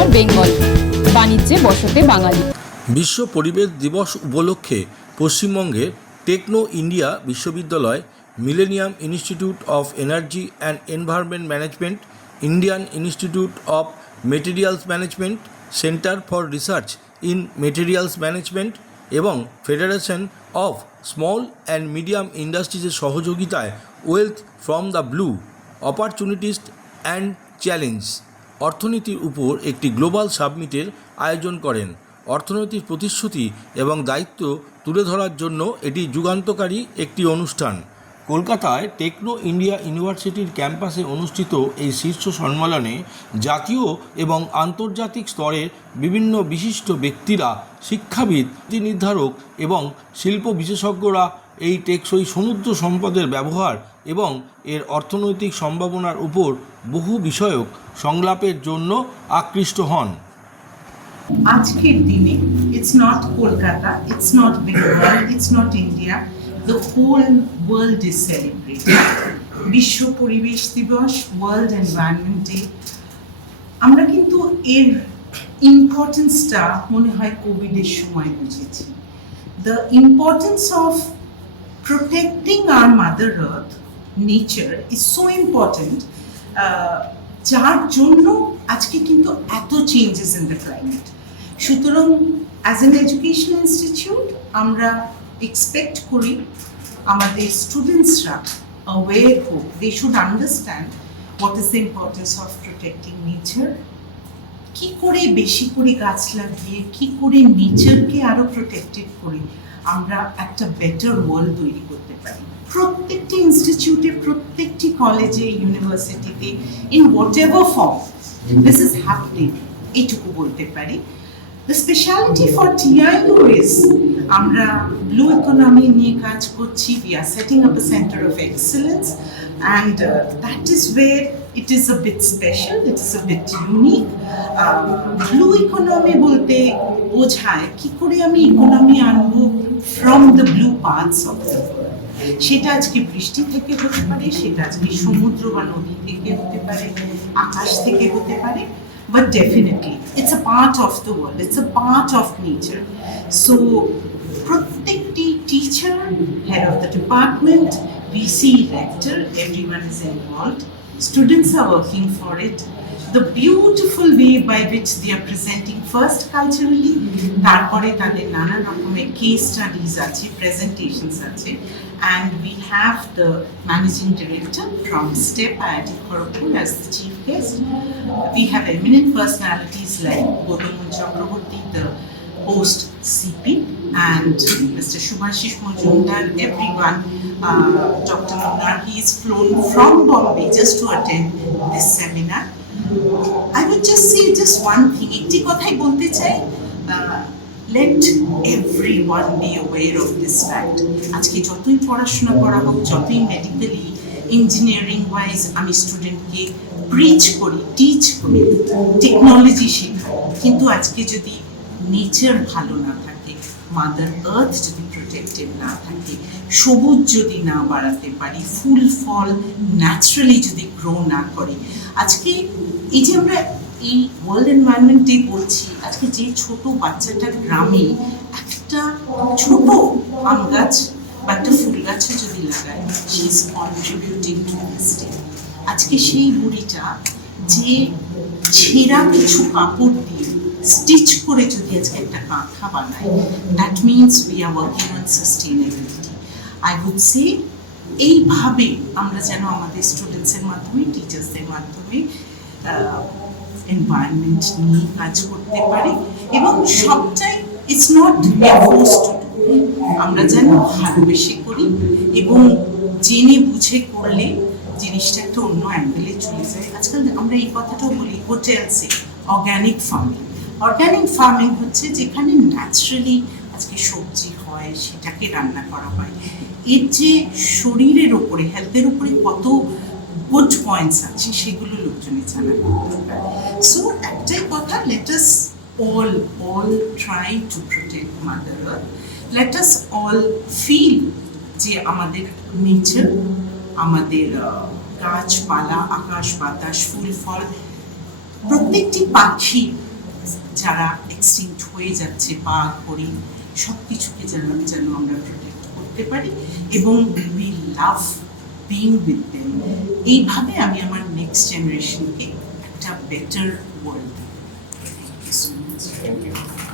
টেকনোর বেঙ্গল। বাণিজ্যে বসতে বাঙালি। বিশ্ব পরিবেশ দিবস উপলক্ষে পশ্চিমবঙ্গে টেকনো ইন্ডিয়া বিশ্ববিদ্যালয়, millennium institute of energy and environment management, Indian institute of materials management, centre for research in materials management এবং federation of small and medium ইন্ডাস্ট্রিজের সহযোগিতায় wealth from the blue, opportunities and challenge. অর্থনীতির উপর একটি global সাবমিটের আয়োজন করেন। অর্থনৈতিক প্রতিশ্রুতি এবং দায়িত্ব তুলে ধরার জন্য এটি যুগান্তকারী একটি অনুষ্ঠান। কলকাতায় টেকনো ইন্ডিয়া ইউনিভার্সিটির ক্যাম্পাসে অনুষ্ঠিত এই শীর্ষ সম্মেলনে জাতীয় এবং আন্তর্জাতিক স্তরের বিভিন্ন বিশিষ্ট ব্যক্তিরা, শিক্ষাবিদ নির্ধারক এবং শিল্প বিশেষজ্ঞরা এই টেকসই সমুদ্র সম্পদের ব্যবহার এবং এর অর্থনৈতিক সম্ভাবনার উপর বহু বিষয়ক সংলাপের জন্য আকৃষ্ট হন। আজকের দিনে it's not Kolkata it's not Bengal it's not India the whole world is celebrated বিশ্ব পরিবেশ দিবস ওয়ার্ল্ড এনভায়রনমেন্ট ডে আমরা কিন্তু এর ইম্পর্টেন্সটা মনে হয় কোভিডের সময় বুঝেছি। The importance of protecting our mother earth nature is so important uh, যার জন্য আজকে কিন্তু এত চেঞ্জেস ইন দ্য ক্লাইমেট সুতরাং অ্যাজ এন এডুকেশন ইনস্টিটিউট আমরা এক্সপেক্ট করি আমাদের স্টুডেন্টসরা অ্যাওয়ার হোক they should understand what is the importance of protecting nature কি করে বেশি করে গাছ লাগিয়ে কি করে নেচারকে আরও প্রোটেক্টেড করে? আমরা একটা বেটার ওয়ার্ল্ড তৈরি করতে পারি। প্রত্যেকটি ইনস্টিটিউটে প্রত্যেকটি কলেজে ইউনিভার্সিটিতে in whatever form this is happening এইটুকু বলতে পারি। The speciality for TIU is আমরা ব্লু ইকোনমি নিয়ে কাজ করছি we are setting up a centre of excellence and that is where it is a bit special, it is a bit unique. Blue economy বলতে বোঝায় কি করে আমি economy আনব from the blue parts of the সেটা আজকে বৃষ্টি থেকে হতে পারে সেটা আজকে সমুদ্র বা নদী থেকে হতে পারে আকাশ থেকে হতে পারে but definitely it's a part of the world it's a part of nature. So প্রত্যেকটি teacher head of the department VC rector everyone is involved. students are working for it the beautiful way by which they are presenting first culturally তারপরে তাদের নানা রকমের case studies আছে presentations আছে and we have the managing director from STEP IIT Kharagpur as the chief guest. We have eminent personalities like Godamun Chakraborty, the host CP, and Mr. Shubhashish Majumdar, everyone. Uh, Dr. Munar, he is flown from Bombay just to attend this seminar. I would just say just one thing. একটি কথাই বলতে চাই let every one be aware of this fact আজকে যতই পড়াশোনা করা হোক যতই মেডিকেলি ইঞ্জিনিয়ারিং ওয়াইজ আমি স্টুডেন্টকে প্রিচ করি টিচ করি টেকনোলজি শেখাই কিন্তু আজকে যদি নেচার ভালো না থাকে মাদার আর্থ যদি প্রোটেক্টেড না থাকে, সবুজ যদি না বাড়াতে পারি, ফুল, ফল ন্যাচারালি যদি গ্রো না করে, আজকে এই যে আমরা এই ওয়ার্ল্ড এনভায়রনমেন্ট ডে বলছি, আজকে যে ছোট বাচ্চাটার গ্রামে একটা ছোট আম গাছ বা একটা ফুল গাছও যদি লাগায় she is contributing to this আজকে সেই বুড়িটা যে ছেঁড়া কিছু কাপড় দিয়ে স্টিচ করে যদি আজকে একটা কাঁথা বানাই that means we are working on sustainability I would say এইভাবে আমরা যেন আমাদের স্টুডেন্টসের মাধ্যমে টিচার্সদের মাধ্যমে এনভায়রনমেন্ট নিয়ে কাজ করতে পারি এবং সবটাই ইটস নট ফোর্স টু আমরা যেন ভালোবেসে করি এবং জেনে বুঝে করলে জিনিসটা একটা অন্য অ্যাঙ্গেলে চলে যায়। আজকাল আমরা এই কথাটাও বলি হোটেলসে অর্গ্যানিক ফার্মিং অর্গ্যানিক ফার্মিং হচ্ছে যেখানে ন্যাচারালি আজকে সবজি হয়, সেটাকে রান্না করা হয়। এর যে শরীরের ওপরে হেলথের উপরে কত গুড পয়েন্টস আছে, সেগুলো লোকজনে জানা সো একটাই কথা let us all all try to protect mother earth let us all feel যে আমাদের নেচার আমাদের গাছপালা, আকাশ বাতাস, ফুল, ফল, প্রত্যেকটি পাখি যারা এক্সটিংক্ট হয়ে যাচ্ছে, বাঘ, হরিণ সব কিছুকে যেন যেন আমরা প্রোটেক্ট করতে পারি এবং we love being with them এইভাবে আমি আমার নেক্সট জেনারেশনকে একটা বেটার ওয়ার্ল্ড থ্যাংক ইউ